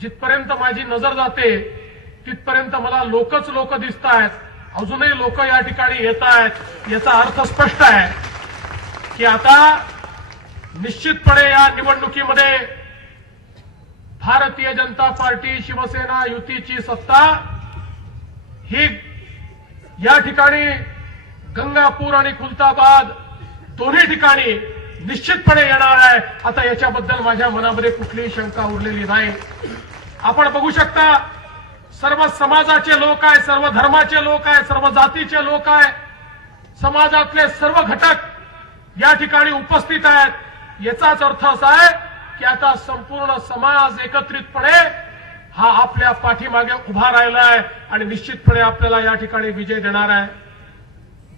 जिथपर्यंत माझी नजर जाते तिथपर्यंत मला लोकच लोक दिसतायत. अजूनही लोक या ठिकाणी येत आहेत. याचा अर्थ स्पष्ट आहे की आता निश्चितपणे या निवडणुकीमध्ये भारतीय जनता पार्टी शिवसेना युतीची सत्ता ही या ठिकाणी गंगापूर आणि खुलताबाद दोन्ही ठिकाणी निश्चितपणे येणार आहे. आता याच्याबद्दल माझ्या मनामध्ये कुठलीही शंका उरलेली नाही. आपण बघू शकता सर्व समाजाचे लोक आहे, सर्व धर्माचे लोक आहे, सर्व जातीचे लोक आहे, समाजातले सर्व घटक या ठिकाणी उपस्थित आहेत. याचाच अर्थ असा आहे की आता संपूर्ण समाज एकत्रितपणे हा आपल्या पाठीमागे उभा राहिला आहे आणि निश्चितपणे आपल्याला या ठिकाणी विजय देणार आहे.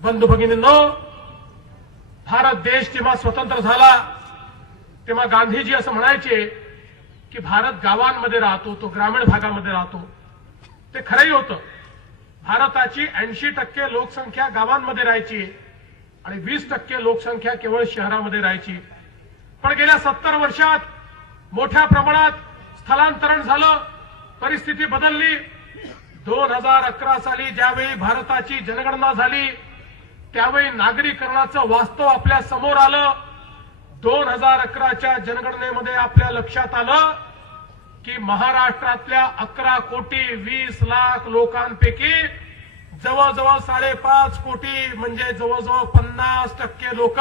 बंधू भगिनींनो, भारत देश जेव्हा स्वतंत्र झाला तेव्हा गांधीजी असं म्हणायचे की भारत गावांमध्ये राहतो, तो ग्रामीण भागामध्ये राहतो. ते खरंही होतं. भारताची 80% लोकसंख्या गावांमध्ये राहायची आणि 20% लोकसंख्या केवळ शहरामध्ये राहायची. पण गेल्या 70 वर्षात मोठ्या प्रमाणात स्थलांतरण झालं, परिस्थिती बदलली. 2011 साली ज्यावेळी भारताची जनगणना झाली त्यावेळी नागरीकरणाचं वास्तव आपल्या समोर आलं. 2011च्या जनगणनेमध्ये आपल्या लक्षात आलं की महाराष्ट्रातल्या 11 कोटी 20 लाख लोकांपैकी जवळजवळ 5.5 कोटी म्हणजे जवळजवळ 50% लोक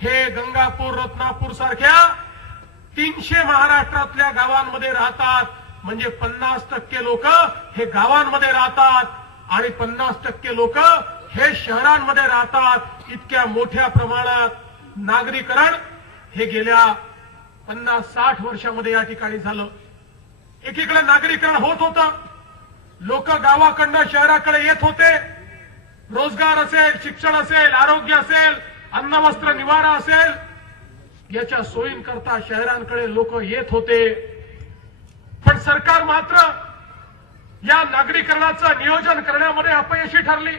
हे गंगापूर रत्नापूर सारख्या 300 महाराष्ट्रातल्या गावांमध्ये राहतात. म्हणजे 50% लोक हे गावांमध्ये राहतात आणि 50% लोक हे शहरांमध्ये राहतात. इतक्या मोठ्या प्रमाणात नागरीकरण हे गेल्या 50-60 वर्षामध्ये या ठिकाणी झालं. एकीकडे नागरीकरण होत होतं, लोक गावाकडनं शहराकडे येत होते. रोजगार असेल, शिक्षण असेल, आरोग्य असेल, अन्न वस्त्र निवारा असेल, याच्या सोयींकरता शहरांकडे लोक येत होते. पण सरकार मात्र या नागरीकरणाचं नियोजन करण्यामध्ये अपयशी ठरली.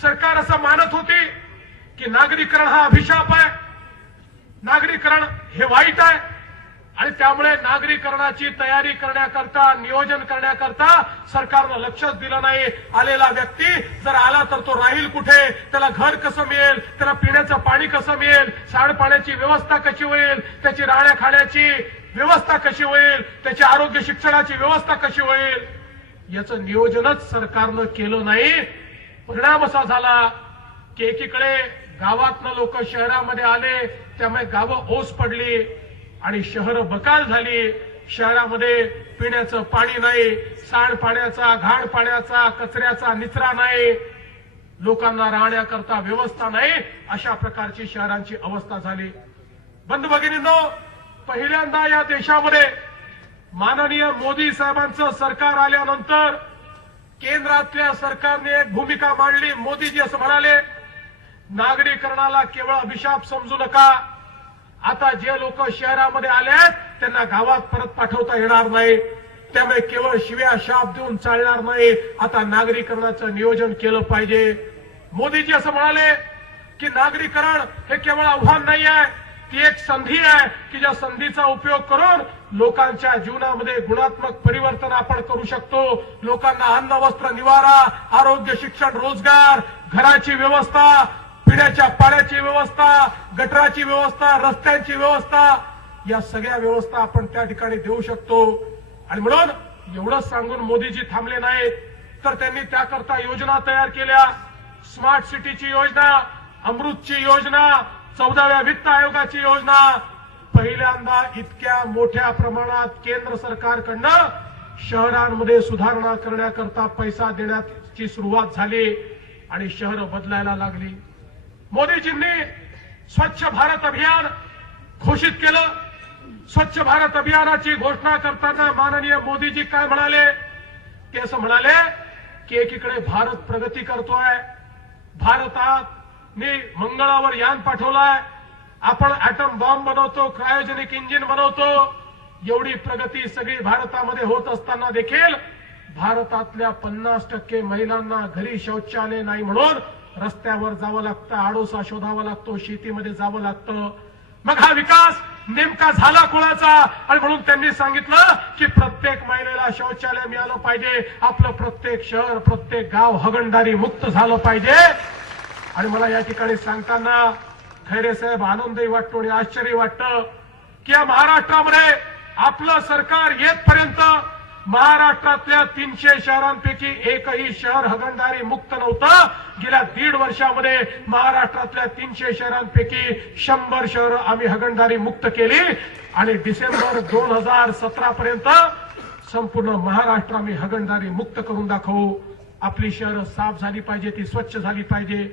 सरकार असं मानत होती की नागरीकरण हा अभिशाप आहे, नागरीकरण हे वाईट आहे आणि त्यामुळे नागरीकरणाची तयारी करण्याकरता, नियोजन करण्याकरता सरकारनं लक्षच दिलं नाही. आलेला व्यक्ती जर आला तर तो राहील कुठे, त्याला घर कसं मिळेल, त्याला पिण्याचं पाणी कसं मिळेल, सांडपाण्याची व्यवस्था कशी होईल, त्याची राहण्या खाण्याची व्यवस्था कशी होईल, त्याची आरोग्य शिक्षणाची व्यवस्था कशी होईल, याचं नियोजनच सरकारनं केलं नाही. परिणाम असा झाला की एकीकडे गावातनं लोक शहरामध्ये आले, त्यामुळे गावं ओस पडली आणि शहरं बकाल झाली. शहरामध्ये पिण्याचं पाणी नाही, सांडपाण्याचा, घाण पाण्याचा, कचऱ्याचा निचरा नाही, लोकांना राहण्याकरता व्यवस्था नाही. अशा प्रकारची शहरांची अवस्था झाली. बंधू भगिनींनो, पहिल्यांदा या देशामध्ये माननीय मोदी साहेबांचं सरकार आल्यानंतर केंद्रातल्या सरकारने एक भूमिका मांडली. मोदीजी असं म्हणाले, नागरीकरणाला केवळ अभिशाप समजू नका. आता जे लोक शहरामध्ये आले आहेत त्यांना गावात परत पाठवता येणार नाही, त्यामुळे केवळ शिव्या शाप देऊन चालणार नाही. आता नागरीकरणाचं नियोजन केलं पाहिजे. मोदीजी असं म्हणाले की नागरीकरण हे केवळ आव्हान नाही आहे, ती एक संधी आहे की ज्या संधीचा उपयोग करून लोकांच्या जीवनामध्ये गुणात्मक परिवर्तन आपण करू शकतो. लोकांना अन्न वस्त्र निवारा, आरोग्य शिक्षण रोजगार, घराची व्यवस्था, पिण्याच्या पाण्याची व्यवस्था, गटराची व्यवस्था, रस्त्यांची व्यवस्था, या सगळ्या व्यवस्था आपण त्या ठिकाणी देऊ शकतो. आणि म्हणून एवढंच सांगून मोदीजी थांबले नाहीत, तर त्यांनी त्याकरता योजना तयार केल्या. स्मार्ट सिटीची योजना, अमृतची योजना, 14व्या वित्त आयोगाची योजना. पहिल्यांदा इतक्या मोठ्या प्रमाणात केंद्र सरकारकडनं शहरांमध्ये सुधारणा करण्याकरता पैसा देण्याची सुरुवात झाली आणि शहरं बदलायला लागली. मोदीजींनी स्वच्छ भारत अभियान घोषित केलं. स्वच्छ भारत अभियानाची घोषणा करताना माननीय मोदीजी काय म्हणाले, ते असं म्हणाले की एकीकडे भारत प्रगती करतोय, भारताने मंगळावर यान पाठवलाय, आपण ऍटम बॉम्ब बनवतो, क्रायोजेनिक इंजिन बनवतो. एवढी प्रगती सगळी भारतामध्ये होत असताना देखील भारतातल्या 50% महिलांना घरी शौचालय नाही म्हणून रस्त्यावर जावं लागतं, आडोसा शोधावा लागतो, शेतीमध्ये जावं लागतं. मग हा विकास नेमका झाला कोणाचा, आणि म्हणून त्यांनी सांगितलं की प्रत्येक महिलेला शौचालय मिळालं पाहिजे, आपलं प्रत्येक शहर प्रत्येक गाव हागणदारी मुक्त झालं पाहिजे. आणि मला या ठिकाणी सांगताना खैरे साहेब आनंदही वाटतो आणि आश्चर्य वाटतं की या महाराष्ट्रामध्ये आपलं सरकार येतपर्यंत महाराष्ट्रातल्या 300 शहरांपैकी एकही शहर हागणदारी मुक्त नव्हतं. गेल्या 1.5 वर्षामध्ये महाराष्ट्रातल्या 300 शहरांपैकी 100 शहरं आम्ही हागणदारी मुक्त केली आणि डिसेंबर 2017 पर्यंत संपूर्ण महाराष्ट्र आम्ही हागणदारी मुक्त करून दाखवू. आपली शहरं साफ झाली पाहिजे, ती स्वच्छ झाली पाहिजे.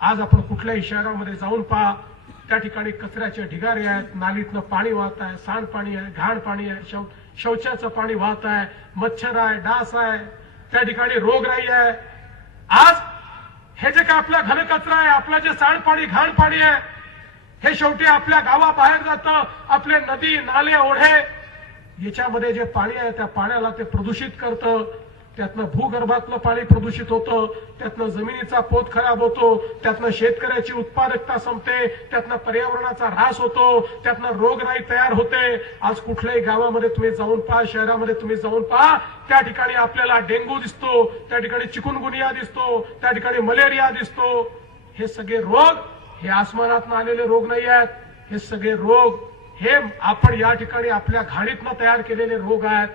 आज आपण कुठल्याही शहरामध्ये जाऊन पहा, त्या ठिकाणी कचऱ्याचे ढिगारे आहेत, नालीतनं पाणी वाहत आहे, सांडपाणी आहे, घाण पाणी आहे, शौचाचं पाणी वाहत आहे, मच्छर आहे, डास आहे, त्या ठिकाणी रोगराई आहे. आज हे जे काय आपला घनकचरा आहे, आपलं जे सांडपाणी घाण पाणी आहे, हे शेवटी आपल्या गावाबाहेर जातं. आपले नदी नाले ओढे याच्यामध्ये जे पाणी आहे त्या पाण्याला ते प्रदूषित करतं. त्यातनं भूगर्भातलं पाणी प्रदूषित होतं, त्यातनं जमिनीचा पोत खराब होतो, त्यातनं शेतकऱ्याची उत्पादकता संपते, त्यातनं पर्यावरणाचा ऱ्हास होतो, त्यातनं रोगराई तयार होते. आज कुठल्याही गावामध्ये तुम्ही जाऊन पहा, शहरामध्ये तुम्ही जाऊन पहा, त्या ठिकाणी आपल्याला डेंग्यू दिसतो, त्या ठिकाणी चिकुनगुनिया दिसतो, त्या ठिकाणी मलेरिया दिसतो. हे सगळे रोग हे आसमानातून आलेले रोग नाही आहेत. हे सगळे रोग हे आपण या ठिकाणी आपल्या घाणीतनं तयार केलेले रोग आहेत.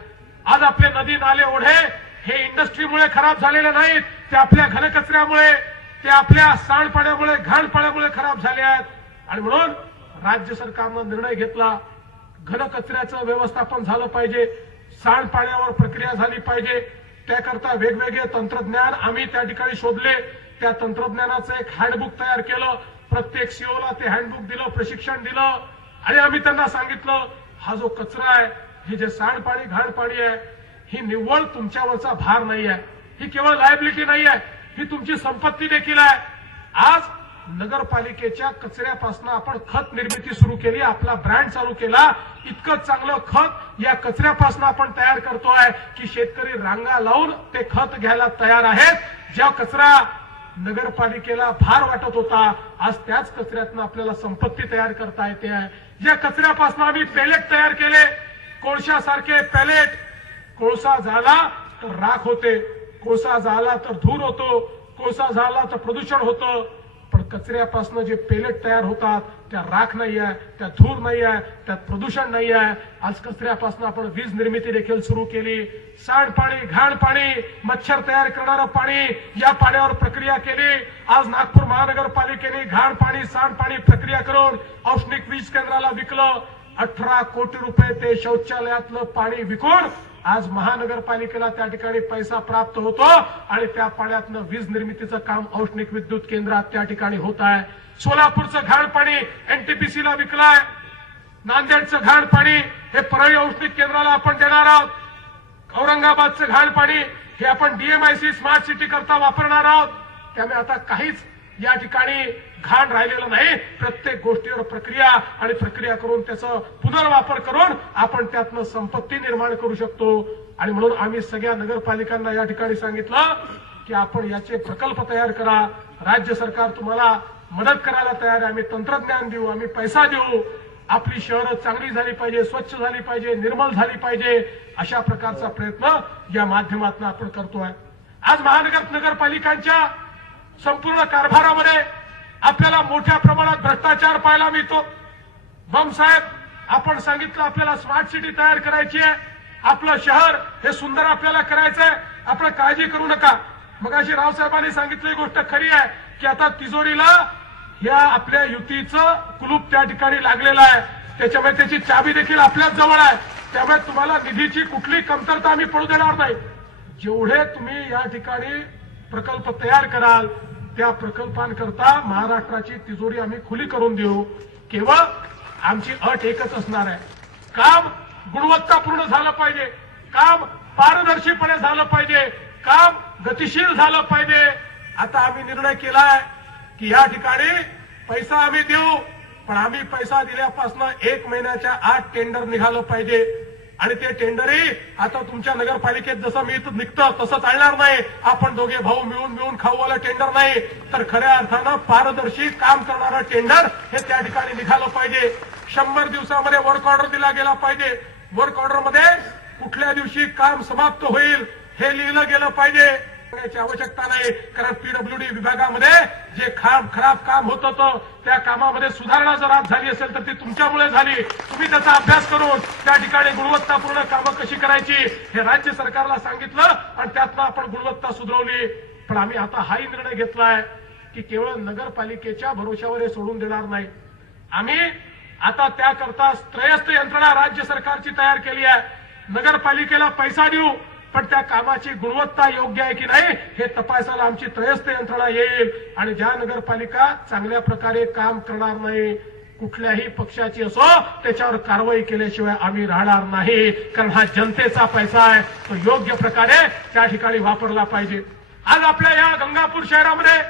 आज आपले नदी नाले ओढे हे इंडस्ट्रीमुळे खराब झालेले नाहीत, ते आपल्या घनकचऱ्यामुळे, ते आपल्या सांडपाण्यामुळे, घाण पाण्यामुळे खराब झाले आहेत. आणि म्हणून राज्य सरकारनं निर्णय घेतला, घनकचऱ्याचं व्यवस्थापन झालं पाहिजे, सांडपाण्यावर प्रक्रिया झाली पाहिजे. त्याकरता वेगवेगळे तंत्रज्ञान आम्ही त्या ठिकाणी शोधले. त्या तंत्रज्ञानाचं एक हँडबुक तयार केलं. प्रत्येक सीओला ते हँडबुक दिलं, प्रशिक्षण दिलं आणि आम्ही त्यांना सांगितलं, हा जो कचरा आहे, हे जे सांडपाणी घाण पाणी आहे, ही निव्वळ तुमच्यावरचा भार नाही आहे, ही केवळ लायबिलिटी नाही आहे, ही तुमची संपत्ती देखील आहे. आज नगरपालिकेच्या कचऱ्यापासून आपण खत निर्मिती सुरू केली, आपला ब्रँड चालू केला. इतकं चांगलं खत या कचऱ्यापासून आपण तयार करतोय की शेतकरी रांगा लावून ते खत घ्यायला तयार आहेत. ज्या कचरा नगरपालिकेला भार वाटत होता, आज त्याच कचऱ्यातून आपल्याला संपत्ती तयार करता येते आहे. ज्या कचऱ्यापासून आम्ही पॅलेट तयार केले, कोळशासारखे पॅलेट, कोळसा झाला तर राख होते, कोळसा झाला तर धूर होतो, कोळसा झाला तर प्रदूषण होतं. पण कचऱ्यापासून जे पेलेट तयार होतात त्या राख नाही आहे, त्या धूर नाही आहे, त्यात प्रदूषण नाही आहे. आज कचऱ्यापासून आपण वीज निर्मिती देखील सुरू केली. सांडपाणी घाण पाणी, मच्छर तयार करणारं पाणी, या पाण्यावर प्रक्रिया केली. आज नागपूर महानगरपालिकेने घाण पाणी सांडपाणी प्रक्रिया करून औष्णिक वीज केंद्राला विकलं. 18 कोटी रुपये ते शौचालयातलं पाणी विकून आज महानगरपालिकेला त्या ठिकाणी पैसा प्राप्त होतो आणि त्या पाण्यातनं वीज निर्मितीचं काम औष्णिक विद्युत केंद्रात त्या ठिकाणी होत आहे. सोलापूरचं घाण पाणी एनटीपीसीला विकलंय. नांदेडचं घाण पाणी हे परळी औष्णिक केंद्राला आपण देणार आहोत. औरंगाबादचं घाण पाणी हे आपण डीएमआयसी स्मार्ट सिटी करता वापरणार आहोत. त्यामुळे आता काहीच या ठिकाणी घाण राहिलेलं नाही. प्रत्येक गोष्टीवर प्रक्रिया आणि प्रक्रिया करून त्याचा पुनर्वापर करून आपण त्यातनं संपत्ती निर्माण करू शकतो. आणि म्हणून आम्ही सगळ्या नगरपालिकांना या ठिकाणी सांगितलं की आपण याचे प्रकल्प तयार करा. राज्य सरकार तुम्हाला मदत करायला तयार आहे. आम्ही तंत्रज्ञान देऊ, आम्ही पैसा देऊ. आपली शहरं चांगली झाली पाहिजे, स्वच्छ झाली पाहिजे, निर्मल झाली पाहिजे, अशा प्रकारचा प्रयत्न या माध्यमातून आपण करतोय. आज नगरपालिकांच्या संपूर्ण कारभारामध्ये आपल्याला मोठ्या प्रमाणात भ्रष्टाचार पाहायला मिळतो. बम साहेब, आपण सांगितलं आपल्याला स्मार्ट सिटी तयार करायची आहे, आपलं शहर हे सुंदर आपल्याला करायचंय, आपण काळजी करू नका. मग अशी रावसाहेबांनी सांगितलेली गोष्ट खरी आहे की आता तिजोरीला या आपल्या युतीचं कुलूप त्या ठिकाणी लागलेलं आहे, त्याच्यामुळे त्याची चाबी देखील आपल्याच जवळ आहे. त्यामुळे तुम्हाला निधीची कुठली कमतरता आम्ही पडू देणार नाही. जेवढे तुम्ही या ठिकाणी प्रकल्प तयार कराल त्या प्रकल्पांकरता महाराष्ट्राची तिजोरी आम्ही खुली करून देऊ. केवळ आमची अट एकच असणार आहे, काम गुणवत्तापूर्ण झालं पाहिजे, काम पारदर्शीपणे झालं पाहिजे, काम गतिशील झालं पाहिजे. आता आम्ही निर्णय केलाय की या ठिकाणी पैसा आम्ही देऊ, पण आम्ही पैसा दिल्यापासून 1 महिन्याच्या आत टेंडर निघालं पाहिजे. आणि ते टेंडरही आता तुमच्या नगरपालिकेत जसं निघतं तसं चालणार नाही. आपण दोघे भाऊ मिळून खाऊवाला टेंडर नाही, तर खऱ्या अर्थानं पारदर्शी काम करणारं टेंडर हे त्या ठिकाणी निघालं पाहिजे. 100 दिवसामध्ये वर्क ऑर्डर दिला गेला पाहिजे. वर्क ऑर्डर मध्ये कुठल्या दिवशी काम समाप्त होईल हे लिहिलं गेलं पाहिजे. करण्याची आवश्यकता नाही, कारण पीडब्ल्यूडी विभागामध्ये जे खराब काम होत होतं त्या कामामध्ये सुधारणा जर आज झाली असेल तर ती तुमच्यामुळे झाली. तुम्ही त्याचा अभ्यास करून त्या ठिकाणी गुणवत्तापूर्ण कामं कशी करायची हे राज्य सरकारला सांगितलं आणि त्यातनं आपण गुणवत्ता सुधारवली. पण आम्ही आता हाही निर्णय घेतलाय की केवळ नगरपालिकेच्या भरोशावर हे सोडून देणार नाही. आम्ही आता त्याकरता त्रयस्थ यंत्रणा राज्य सरकारची तयार केली आहे. नगरपालिकेला पैसा देऊ, पण त्या कामाची गुणवत्ता योग्य आहे की नाही हे तपासायला आमची त्रयस्थ यंत्रणा येईल. आणि ज्या नगरपालिका चांगल्या प्रकारे काम करणार नाही, कुठल्याही पक्षाची असो, त्याच्यावर कारवाई केल्याशिवाय आम्ही राहणार नाही. कारण हा जनतेचा पैसा आहे, तो योग्य प्रकारे त्या ठिकाणी वापरला पाहिजे. आज आपल्या या गंगापूर शहरामध्ये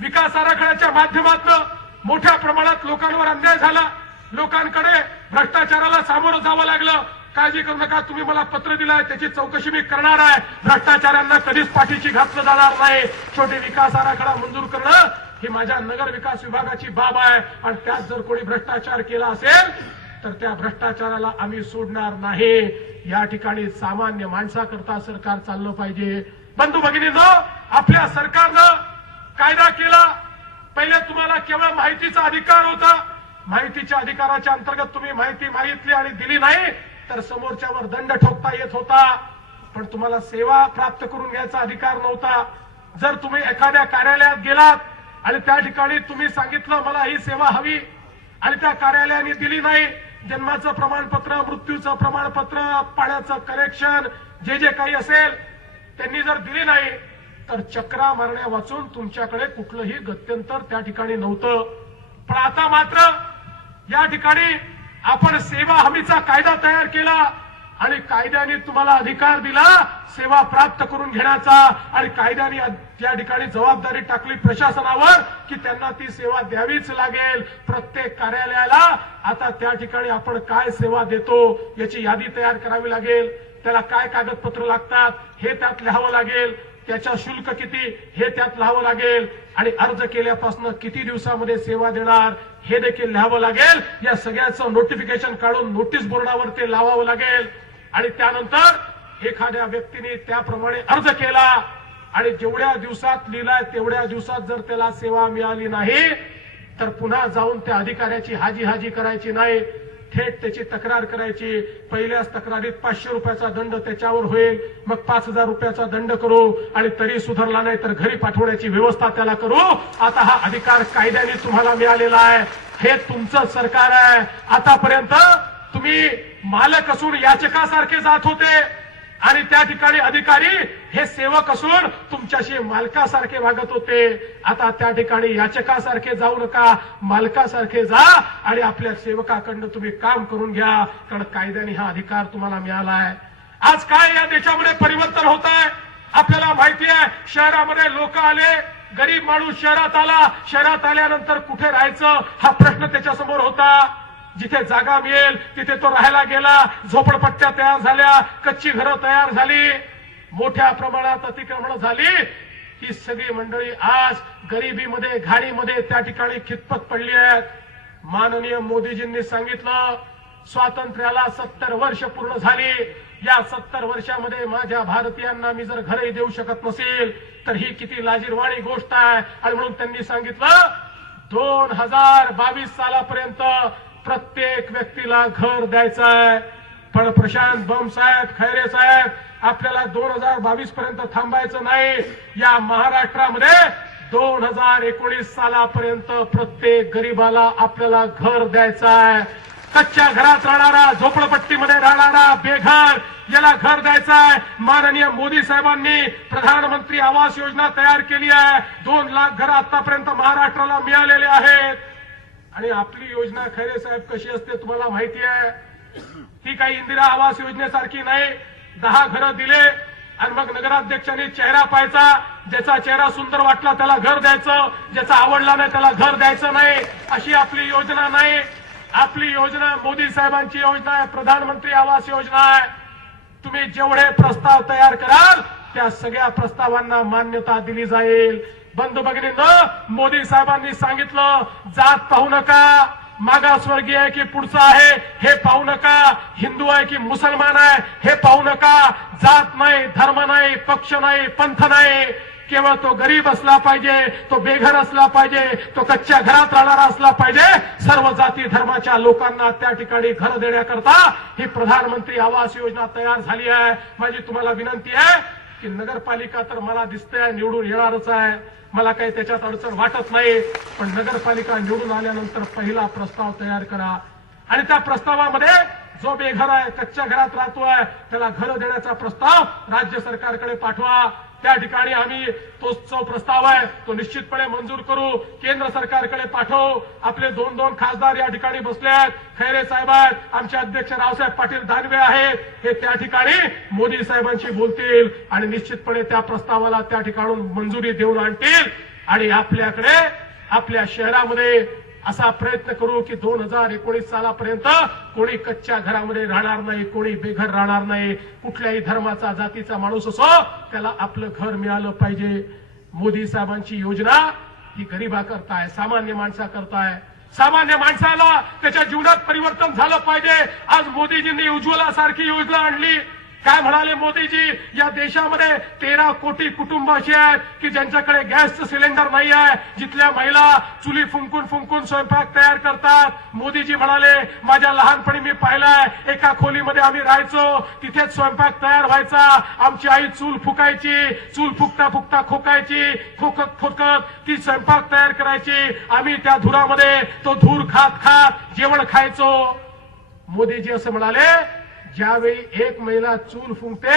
विकास आराखड्याच्या माध्यमातून मोठ्या प्रमाणात लोकांवर अन्याय झाला. लोकांकडे भ्रष्टाचाराला सामोरं जावं लागलं. काळजी करू नका, तुम्ही मला पत्र दिलंय, त्याची चौकशी मी करणार आहे. भ्रष्टाचारांना कधीच पाठीशी घातलं जाणार नाही. छोटे विकास आराखडा मंजूर करणं ही माझ्या नगर विकास विभागाची बाब आहे. आणि त्यात जर कोणी भ्रष्टाचार केला असेल तर त्या भ्रष्टाचाराला आम्ही सोडणार नाही. या ठिकाणी सामान्य माणसाकरता सरकार चाललं पाहिजे. बंधू भगिनींनो, आपल्या सरकारनं कायदा केला. पहिले तुम्हाला केवळ माहितीचा अधिकार होता. माहितीच्या अधिकाराच्या अंतर्गत तुम्ही माहिती मागितली आणि दिली नाही तर समोरच्यावर दंड ठोकता येत होता. पण तुम्हाला सेवा प्राप्त करून घ्यायचा अधिकार नव्हता. जर तुम्ही एखाद्या कार्यालयात गेलात आणि त्या ठिकाणी तुम्ही सांगितलं मला ही सेवा हवी आणि त्या कार्यालयाने दिली नाही, जन्माचं प्रमाणपत्र, मृत्यूचं प्रमाणपत्र, पाण्याचं कनेक्शन, जे काही असेल त्यांनी जर दिली नाही तर चक्रा मारण्या वाचून तुमच्याकडे कुठलंही गत्यंतर त्या ठिकाणी नव्हतं. पण आता मात्र या ठिकाणी आपण सेवा हमीचा कायदा तयार केला आणि कायद्याने तुम्हाला अधिकार दिला सेवा प्राप्त करून घेण्याचा. आणि कायद्याने या ठिकाणी जबाबदारी टाकली प्रशासनावर की त्यांना ती सेवा द्यावीच लागेल. प्रत्येक कार्यालयाला आता त्या ठिकाणी आपण काय सेवा देतो याची यादी तयार करावी लागेल. त्याला काय कागदपत्र लागतात हे त्यात लिहावं लागेल. त्याचा शुल्क किती हे त्यात लिहावं लागेल. आणि अर्ज केल्यापासून किती दिवसामध्ये सेवा देणार हे देखील लिहावं लागेल. या सगळ्याचं नोटिफिकेशन काढून नोटीस बोर्डावर ते लावावं लागेल. आणि त्यानंतर एखाद्या व्यक्तीने त्याप्रमाणे अर्ज केला आणि जेवढ्या दिवसात लिहिलाय तेवढ्या दिवसात जर त्याला सेवा मिळाली नाही तर पुन्हा जाऊन त्या अधिकाऱ्याची हाजी करायची नाही, थेट त्याची तक्रार करायची. पहिल्याच तक्रारीत 500 रुपयाचा दंड त्याच्यावर होईल, मग 5000 रुपयाचा दंड करू आणि तरी सुधारला नाही तर घरी पाठवण्याची व्यवस्था त्याला करू. आता हा अधिकार कायद्याने तुम्हाला मिळालेला आहे. हे तुमचं सरकार आहे. आतापर्यंत तुम्ही मालक असून याचकासारखे जात होते आणि त्या ठिकाणी अधिकारी हे सेवक असून तुमच्याशी मालकासारखे वागत होते. आता त्या ठिकाणी याचकासारखे जाऊ नका, मालकासारखे जा आणि आपल्या सेवकाकडनं तुम्ही काम करून घ्या. कारण कायद्याने हा अधिकार तुम्हाला मिळाला आहे. आज काय या देशामध्ये परिवर्तन होत आहे आपल्याला माहिती आहे. शहरामध्ये लोक आले, गरीब माणूस शहरात आला, शहरात आल्यानंतर कुठे राहायचं हा प्रश्न त्याच्यासमोर होता. जिथे जागा मिळेल तिथे तो राहायला गेला. झोपडपट्ट्या तयार झाल्या, कच्ची घरं तयार झाली, मोठ्या प्रमाणात अतिक्रमण झाली. ही सगळी मंडळी आज गरिबीमध्ये, घाणीमध्ये त्या ठिकाणी खितपत पडली आहेत. माननीय मोदीजींनी सांगितलं स्वातंत्र्याला 70 वर्ष पूर्ण झाली. या 70 वर्षामध्ये माझ्या भारतीयांना मी जर घरही देऊ शकत नसेल तर ही किती लाजिरवाणी गोष्ट आहे. आणि म्हणून त्यांनी सांगितलं 2022 सालापर्यंत प्रत्येक व्यक्तीला घर द्यायचं आहे. पण प्रशांत बम साहेब, खैरे साहेब, आपल्याला 2022 पर्यंत थांबायचं नाही. या महाराष्ट्रामध्ये 2019 सालापर्यंत प्रत्येक गरीबाला आपल्याला घर द्यायचं आहे. कच्च्या घरात राहणारा, झोपडपट्टीमध्ये राहणारा बेघर याला घर द्यायचं आहे. माननीय मोदी साहेबांनी प्रधानमंत्री आवास योजना तयार केली आहे. 2 लाख घरं आतापर्यंत महाराष्ट्राला मिळालेले आहेत. आणि आपली योजना खैरे साहेब कशी असते तुम्हाला माहिती आहे. ती काही इंदिरा आवास योजनेसारखी नाही. 10 घरं दिले आणि मग नगराध्यक्षांनी चेहरा पाहायचा. ज्याचा चेहरा सुंदर वाटला त्याला घर द्यायचं, ज्याचा आवडला नाही त्याला घर द्यायचं नाही. अशी आपली योजना नाही. आपली योजना मोदी साहेबांची योजना आहे, प्रधानमंत्री आवास योजना आहे. तुम्ही जेवढे प्रस्ताव तयार कराल त्या सगळ्या प्रस्तावांना मान्यता दिली जाईल. बंधू भगिनींनो, मोदी साहेबांनी सांगितलं जात पाहू नका, मागासवर्गीय आहे की पुढचा आहे हे पाहू नका, हिंदू आहे की मुसलमान आहे हे पाहू नका, जात नाही, धर्म नाही, पक्ष नाही, पंथ नाही, केवळ तो गरीब असला पाहिजे, तो बेघर असला पाहिजे, तो कच्च्या घरात राहणारा असला पाहिजे. सर्व जाती धर्माच्या लोकांना त्या ठिकाणी घर देण्याकरता ही प्रधानमंत्री आवास योजना तयार झाली आहे. माझी तुम्हाला विनंती आहे की नगरपालिका तर मला दिसतंय निवडून येणारच आहे, मला काही त्याच्यात अडचण वाटत नाही, पण नगरपालिका निवडून आल्यानंतर पहिला प्रस्ताव तयार करा आणि त्या प्रस्तावामध्ये जो बेघर आहे, कच्च्या घरात राहतोय, त्याला घर देण्याचा प्रस्ताव राज्य सरकारकडे पाठवा. त्या ठिकाणी आम्ही तो प्रस्ताव आहे तो निश्चितपणे मंजूर करू, केंद्र सरकारकडे पाठवू. आपले 2 खासदार या ठिकाणी बसले आहेत, खैरे साहेब आहेत, आमचे अध्यक्ष रावसाहेब पाटील दानवे आहेत, हे त्या ठिकाणी मोदी साहेबांशी बोलतील आणि निश्चितपणे त्या प्रस्तावाला त्या ठिकाणून मंजुरी देऊन आणतील आणि आपल्याकडे आपल्या शहरामध्ये असा प्रयत्न करू की 2019 सालापर्यंत कोणी कच्च्या घरामध्ये राहणार नाही, कोणी बेघर राहणार नाही. कुठल्याही धर्माचा जातीचा माणूस असो त्याला आपलं घर मिळालं पाहिजे. मोदी साहेबांची योजना ही गरिबाकरता आहे, सामान्य माणसाकरता आहे. सामान्य माणसाला त्याच्या जीवनात परिवर्तन झालं पाहिजे. आज मोदीजींनी उज्ज्वला सारखी योजना आणली. काय म्हणाले मोदीजी, या देशामध्ये 13 कोटी कुटुंब अशी आहेत की ज्यांच्याकडे गॅसचं सिलेंडर नाही आहे, जिथल्या महिला चुली फुंकून फुंकून स्वयंपाक तयार करतात. मोदीजी म्हणाले, माझ्या लहानपणी मी पाहिलंय, एका खोलीमध्ये आम्ही राहायचो, तिथेच स्वयंपाक तयार व्हायचा. आमची आई चूल फुकायची, चूल फुकता फुकता खोकायची, खोकत खोकत ती स्वयंपाक तयार करायची. आम्ही त्या धुरामध्ये तो धूर खात खात जेवण खायचो. मोदीजी असं म्हणाले, ज्यावेळी एक महिला चूल फुंकते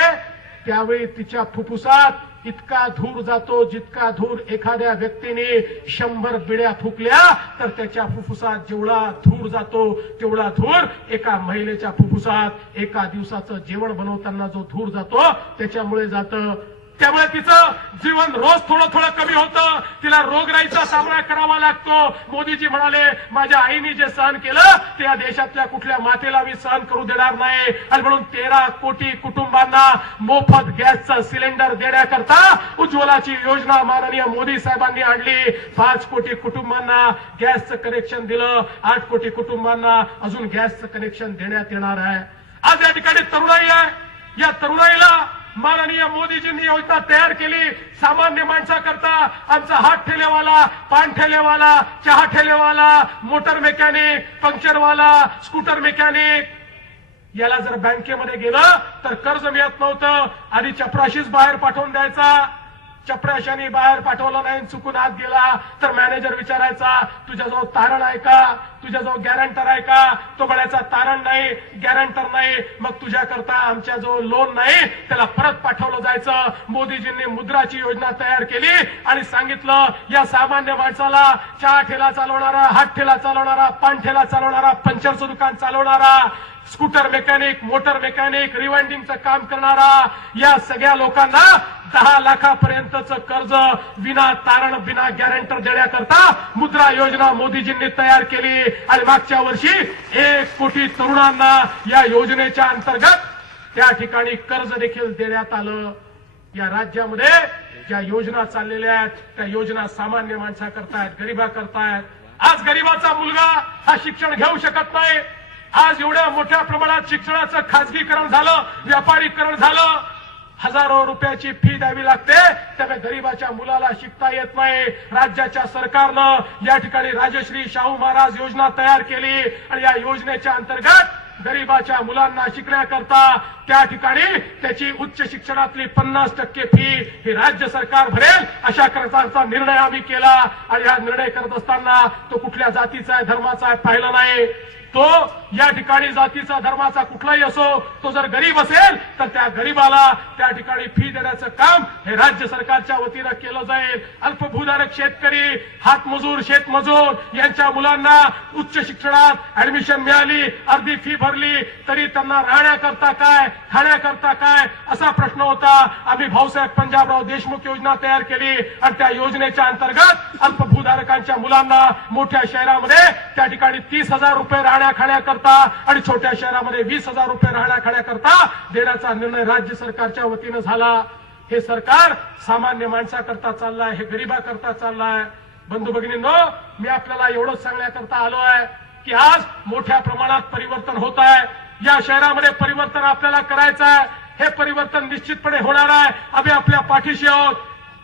त्यावेळी तिच्या फुफ्फुसात इतका धूर जातो जितका धूर एखाद्या व्यक्तीने 100 बिड्या फुकल्या तर त्याच्या फुफ्फुसात जेवढा धूर जातो तेवढा धूर एका महिलेच्या फुफ्फुसात एका दिवसाचं जेवण बनवताना जो धूर जातो त्याच्यामुळे जातं. त्यामुळे तिचं जीवन रोज थोडं थोडं कमी होतं, तिला रोगराईचा सामना करावा लागतो. मोदीजी म्हणाले, माझ्या आईने जे सहन केलं ते या देशातल्या कुठल्या मातेला मी सहन करू देणार नाही आणि म्हणून 13 कोटी कुटुंबांना मोफत गॅसचं सिलेंडर देण्याकरता उज्ज्वलाची योजना माननीय मोदी साहेबांनी आणली. 5 कोटी कुटुंबांना गॅसचं कनेक्शन दिलं, 8 कोटी कुटुंबांना अजून गॅसचं कनेक्शन देण्यात येणार आहे. आज या ठिकाणी तरुणाई आहे, या तरुणाईला माननीय मोदीजींनी योजना तयार केली. सामान्य माणसाकरता आमचा हात ठेलेवाला, पान ठेलेवाला, चहा ठेलेवाला, मोटर मेकॅनिक, पंक्चरवाला, स्कूटर मेकॅनिक याला जर बँकेमध्ये गेलं तर कर्ज मिळत नव्हतं. आधी चपराशीच बाहेर पाठवून द्यायचा. चपराशाने बाहेर पाठवलं नाही, चुकून आत गेला तर मॅनेजर विचारायचा, तुझ्याजवळ तारण आहे का, तुझ्याजवळ गॅरंटर आहे का. तो म्हणायचा तारण नाही, गॅरंटर नाही, मग तुझ्याकरता आमच्याजवळ लोन नाही, त्याला परत पाठवलं जायचं. मोदीजींनी मुद्राची योजना तयार केली आणि सांगितलं, या सामान्य माणसाला चहा ठेला चालवणारा, हात ठेला चालवणारा, पान ठेला चालवणारा, पंक्चरचं दुकान चालवणारा, स्कूटर मेकॅनिक, मोटर मेकॅनिक, रिवाइंडिंगचं काम करणारा, या सगळ्या लोकांना 10 लाखापर्यंतचं कर्ज विना तारण बिना गॅरंटर देण्याकरता मुद्रा योजना मोदीजींनी तयार केली आणि मागच्या वर्षी 1 कोटी तरुणांना या योजनेच्या अंतर्गत त्या ठिकाणी कर्ज देखील देण्यात आलं. या राज्यामध्ये ज्या योजना चाललेल्या आहेत त्या योजना सामान्य माणसाकरता आहेत, गरिबाकरता आहेत. आज गरिबाचा मुलगा हा शिक्षण घेऊ शकत नाही. आज एवढ्या मोठ्या प्रमाणात शिक्षणाचं खाजगीकरण झालं, व्यापारीकरण झालं, हजारो रुपयाची फी द्यावी लागते, त्यामुळे गरीबाच्या मुलाला शिकता येत नाही. राज्याच्या सरकारनं या ठिकाणी राजश्री शाहू महाराज योजना तयार केली आणि या योजनेच्या अंतर्गत गरीबाच्या मुलांना शिकण्याकरता त्या ठिकाणी त्याची उच्च शिक्षणातली 50% फी ही राज्य सरकार भरेल अशा प्रकारचा निर्णय आम्ही केला. आणि हा निर्णय करत असताना तो कुठल्या जातीचा आहे, धर्माचा आहे पाहिला नाही. तो या ठिकाणी जातीचा धर्माचा कुठलाही असो, तो जर गरीब असेल तर त्या गरीबाला त्या ठिकाणी फी देण्याचं काम हे राज्य सरकारच्या वतीनं केलं जाईल. अल्पभूधारक शेतकरी, हातमजूर, शेतमजूर यांच्या मुलांना उच्च शिक्षणात ऍडमिशन मिळाली, अर्धी फी भरली तरी त्यांना राहण्याकरता काय, खाण्याकरता काय असा प्रश्न होता. आम्ही भाऊसाहेब पंजाबराव देशमुख योजना तयार केली आणि त्या योजनेच्या अंतर्गत अल्पभूधारकांच्या मुलांना मोठ्या शहरामध्ये त्या ठिकाणी 30,000 रुपये राहण्या खाण्याकरता आणि छोट्या शहरामध्ये 20,000 रुपये राहण्या खाण्याकरता देण्याचा निर्णय राज्य सरकारच्या वतीनं झाला. हे सरकार सामान्य माणसाकरता चाललाय, हे गरिबाकरता चाललाय. बंधू भगिनींनो, मी आपल्याला एवढंच सांगण्याकरता आलो आहे की आज मोठ्या प्रमाणात परिवर्तन होत आहे. या शहरामध्ये परिवर्तन आपल्याला करायचं आहे. हे परिवर्तन निश्चितपणे होणार आहे. आम्ही आपल्या पाठीशी आहोत.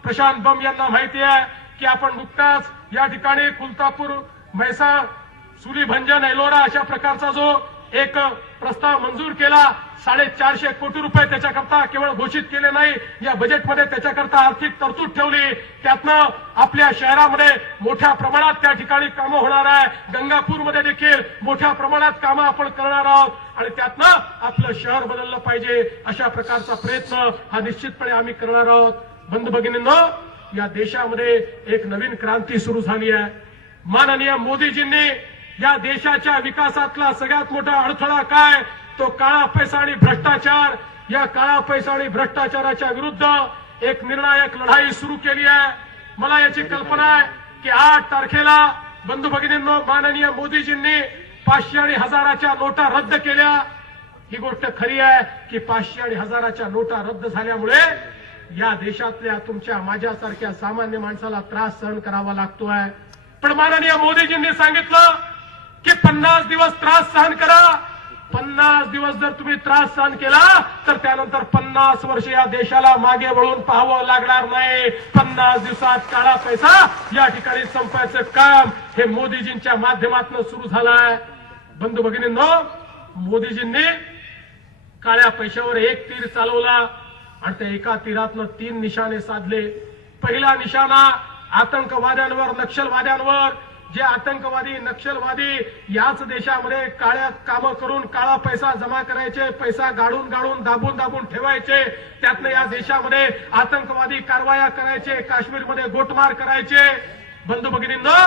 प्रशांत बंब यांना माहिती आहे की आपण नुकताच या ठिकाणी कुलतापूर, म्हैसाळ, सुलीभंजन, एलोरा अशा प्रकारचा जो एक प्रस्ताव मंजूर केला. 450 कोटी रुपये त्याच्याकरता केवळ घोषित केले नाही, या बजेटमध्ये त्याच्याकरता आर्थिक तरतूद ठेवली. त्यातनं आपल्या शहरामध्ये मोठ्या प्रमाणात त्या ठिकाणी कामं होणार आहे. गंगापूरमध्ये देखील मोठ्या प्रमाणात कामं आपण करणार आहोत आणि त्यातनं आपलं शहर बदललं पाहिजे अशा प्रकारचा प्रयत्न हा निश्चितपणे आम्ही करणार आहोत. बंधू भगिनींनो, या देशामध्ये एक नवीन क्रांती सुरू झाली आहे. माननीय मोदीजींनी या देशाच्या विकासातला सगळ्यात मोठा अडथळा काय, तो काळा पैसा आणि भ्रष्टाचार. या काळा पैसा आणि भ्रष्टाचाराच्या विरुद्ध एक निर्णायक लढाई सुरू केली आहे. मला याची कल्पना आहे की 8 तारखेला बंधू भगिनींनो, माननीय मोदीजींनी 500 आणि 1000च्या नोटा रद्द केल्या. ही गोष्ट खरी आहे की 500 आणि 1000च्या नोटा रद्द झाल्यामुळे या देशातल्या तुमच्या माझ्यासारख्या सामान्य माणसाला त्रास सहन करावा लागतोय. पण माननीय मोदीजींनी सांगितलं की 50 दिवस त्रास सहन करा. 50 दिवस जर तुम्ही त्रास सहन केला तर त्यानंतर 50 वर्ष या देशाला मागे वळून पाहावं लागणार नाही. 50 दिवसात काळा पैसा या ठिकाणी संपायचं काम हे मोदीजींच्या माध्यमातून सुरू झालंय. बंधू भगिनींनो, मोदीजींनी काळ्या पैशावर एक तीर चालवला आणि त्या एका तीरातनं 3 निशाणे साधले. पहिला निशाणा आतंकवाद्यांवर, नक्षलवाद्यांवर. जे आतंकवादी, नक्षलवादी याच देशामध्ये काळ्या कामं करून काळा पैसा जमा करायचे, पैसा गाडून गाडून दाबून दाबून ठेवायचे. त्यातनं या देशामध्ये आतंकवादी कारवाया करायचे, काश्मीरमध्ये गोटमार करायचे. बंधू भगिनींनो,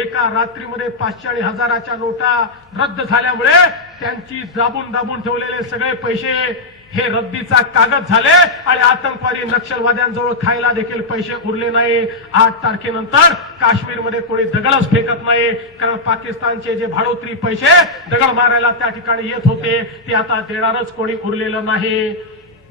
एका रात्रीमध्ये 500 आणि 1000च्या नोटा रद्द झाल्यामुळे त्यांची दाबून दाबून ठेवलेले सगळे पैसे हे रद्दीचा कागद झाले आणि आतंकवादी, नक्षलवाद्यांजवळ खायला देखील पैसे उरले नाही. 8 तारखेनंतर काश्मीरमध्ये कोणी दगडच फेकत नाही, कारण पाकिस्तानचे जे भाडोत्री पैसे दगड मारायला त्या ठिकाणी येत होते ते आता देणारच कोणी उरलेलं नाही.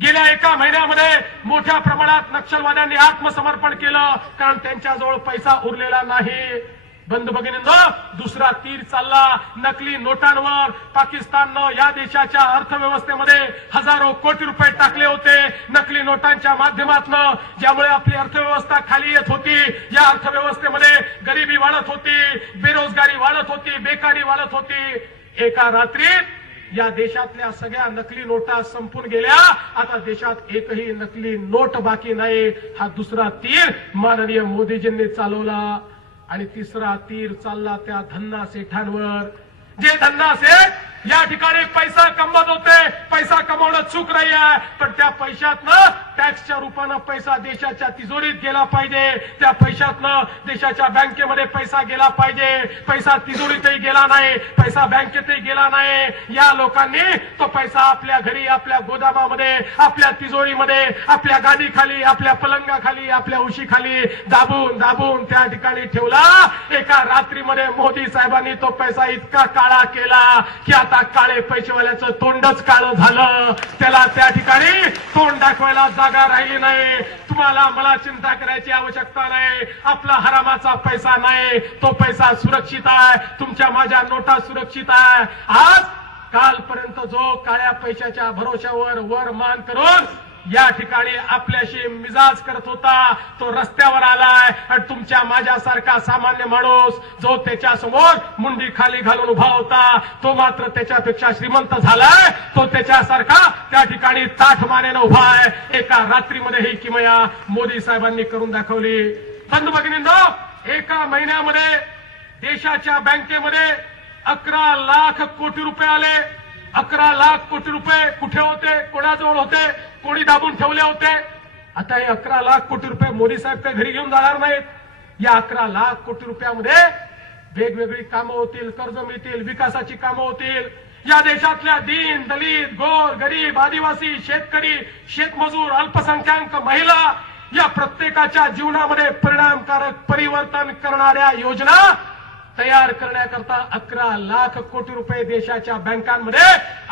गेल्या एका महिन्यामध्ये मोठ्या प्रमाणात नक्षलवाद्यांनी आत्मसमर्पण केलं, कारण त्यांच्याजवळ पैसा उरलेला नाही. बंधू भगिनींनो, दुसरा तीर चालला नकली नोटांवर. पाकिस्ताननं या देशाच्या अर्थव्यवस्थेमध्ये हजारो कोटी रुपये टाकले होते नकली नोटांच्या माध्यमातून, ज्यामुळे आपली अर्थव्यवस्था खाली येत होती. या अर्थव्यवस्थेमध्ये गरिबी वाढत होती, बेरोजगारी वाढत होती, बेकारी वाढत होती. एका रात्रीत या देशातल्या सगळ्या नकली नोटा संपून गेल्या. आता देशात एकही नकली नोट बाकी नाही. हा दुसरा तीर माननीय मोदीजींनी चालवला. आणि तिसरा तीर चालला त्या धन्ना सेठांवर. जे धन्ना सेठ या ठिकाणी पैसा कमवत होते, पैसा कमवणं चूक नाही आहे, पण त्या पैशातनं टॅक्सच्या रूपानं पैसा देशाच्या तिजोरीत गेला पाहिजे. त्या पैशातनं देशाच्या बँकेमध्ये पैसा गेला पाहिजे. पैसा तिजोरीतही गेला नाही, पैसा बँकेतही गेला नाही. या लोकांनी तो पैसा आपल्या घरी, आपल्या गोदामामध्ये, आपल्या तिजोरीमध्ये, आपल्या गाडीखाली, आपल्या पलंगाखाली, आपल्या उशीखाली दाबून दाबून त्या ठिकाणी ठेवला. एका रात्रीमध्ये मोदी साहेबांनी तो पैसा इतका काळा केला की आता काळे पैसेवाल्याचं तोंडच काळं झालं. त्याला त्या ठिकाणी तोंड दाखवायला जागा राहिली नाही. तुम्हाला मला चिंता करायची आवश्यकता नाही. आपला हरामाचा पैसा नाही, तो पैसा सुरक्षित आहे. तुमच्या माझ्या नोटा सुरक्षित आहे. आज कालपर्यंत जो काळ्या पैशाच्या भरोशावर वर मान करून या ठिकाणी आपल्याशी मिजाज करत होता, तो रस्त्यावर आलाय. आणि तुमच्या माझ्यासारखा सामान्य माणूस जो त्याच्या समोर मुंडी खाली घालून उभा होता, तो मात्र त्याच्यापेक्षा श्रीमंत झालाय. तो त्याच्यासारखा त्या ठिकाणी ताठ मानेनं उभा आहे. एका रात्रीमध्ये ही किमया मोदी साहेबांनी करून दाखवली. बंधू भगिनींनो, एका महिन्यामध्ये देशाच्या बँकेमध्ये 11 लाख कोटी रुपये आले. 11 लाख कोटी रुपये कुठे होते, कोणाजवळ होते, कोणी दाबून ठेवले होते? आता हे 11 लाख कोटी रुपये मोदी साहेब काही घरी घेऊन जाणार नाहीत. या 11 लाख कोटी रुपयामध्ये वेगवेगळी कामं होतील, कर्ज मिळतील, विकासाची कामं होतील. या देशातल्या दीन, दलित, गोर, गरीब, आदिवासी, शेतकरी, शेतमजूर, अल्पसंख्याक, महिला या प्रत्येकाच्या जीवनामध्ये परिणामकारक परिवर्तन करणाऱ्या योजना तयार करण्याकरता 11 लाख कोटी रुपये देशाच्या बँकांमध्ये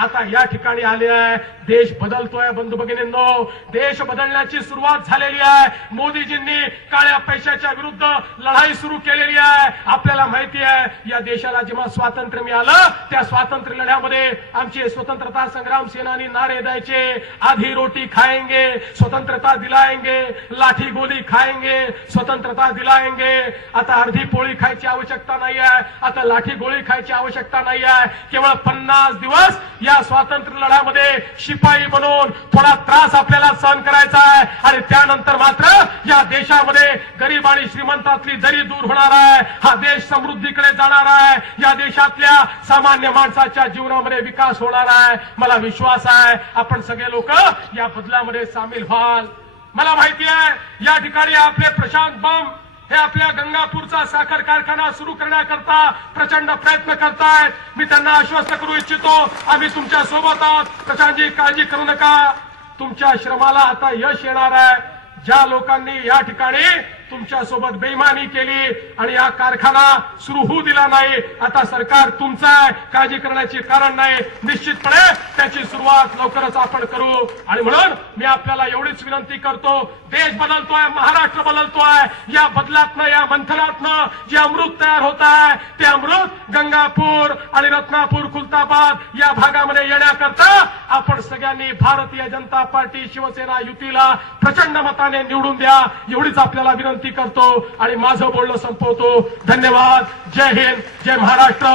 आता या ठिकाणी आले आहे. देश बदलतोय बंधू भगिनींनो, देश बदलण्याची सुरुवात झालेली आहे. मोदीजींनी काळ्या पैशाच्या विरुद्ध लढाई सुरू केलेली आहे. आपल्याला माहिती आहे या देशाला जेव्हा स्वातंत्र्य मिळालं त्या स्वातंत्र्य लढ्यामध्ये आमचे स्वतंत्रता संग्राम सेनानी नारे द्यायचे, आधी रोटी खाएंगे स्वतंत्रता दिलाएंगे, लाठी गोली खाएंगे स्वतंत्रता दिलाएंगे. आता अर्धी पोळी खायची आवश्यकता नाही आहे, आता लाठी गोळी खायची आवश्यकता नाही आहे. केवळ 50 दिवस या स्वातंत्र्य लढ्यामध्ये शिपाई बनून थोडा त्रास आपल्याला सहन करायचा आहे आणि त्यानंतर मात्र या देशामध्ये गरीब आणि श्रीमंतातली दरी दूर होणार आहे. हा देश समृद्धीकडे जाणार आहे. या देशातल्या सामान्य माणसाच्या जीवनामध्ये विकास होणार आहे. मला विश्वास आहे आपण सगळे लोक या बदलामध्ये सामील व्हाल. मला माहिती आहे या ठिकाणी आपले प्रशांत बम हे आपल्या गंगापूरचा साखर कारखाना सुरू करण्याकरता प्रचंड प्रयत्न करतायत. मी त्यांना आश्वस्त करू इच्छितो आम्ही तुमच्या सोबत आहोत. प्रशांतजी काळजी करू नका, तुमच्या श्रमाला आता यश येणार आहे. ज्या लोकांनी या ठिकाणी तुमच्या सोबत बेईमानी केली आणि हा कारखाना सुरू होऊ दिला नाही, आता सरकार तुमचं आहे, काळजी करण्याची कारण नाही. निश्चितपणे त्याची सुरुवात लवकरच आपण करू. आणि म्हणून मी आपल्याला एवढीच विनंती करतो, देश बदलतोय, महाराष्ट्र बदलतोय. या बदलातनं या मंथनातनं जे अमृत तयार होत आहे ते अमृत गंगापूर आणि रत्नापूर खुलताबाद या भागामध्ये येण्याकरता आपण सगळ्यांनी भारतीय जनता पार्टी शिवसेना युतीला प्रचंड मताने निवडून द्या एवढीच आपल्याला विनंती करतो आणि माझं बोलणं संपवतो. धन्यवाद. जय हिंद, जय महाराष्ट्र.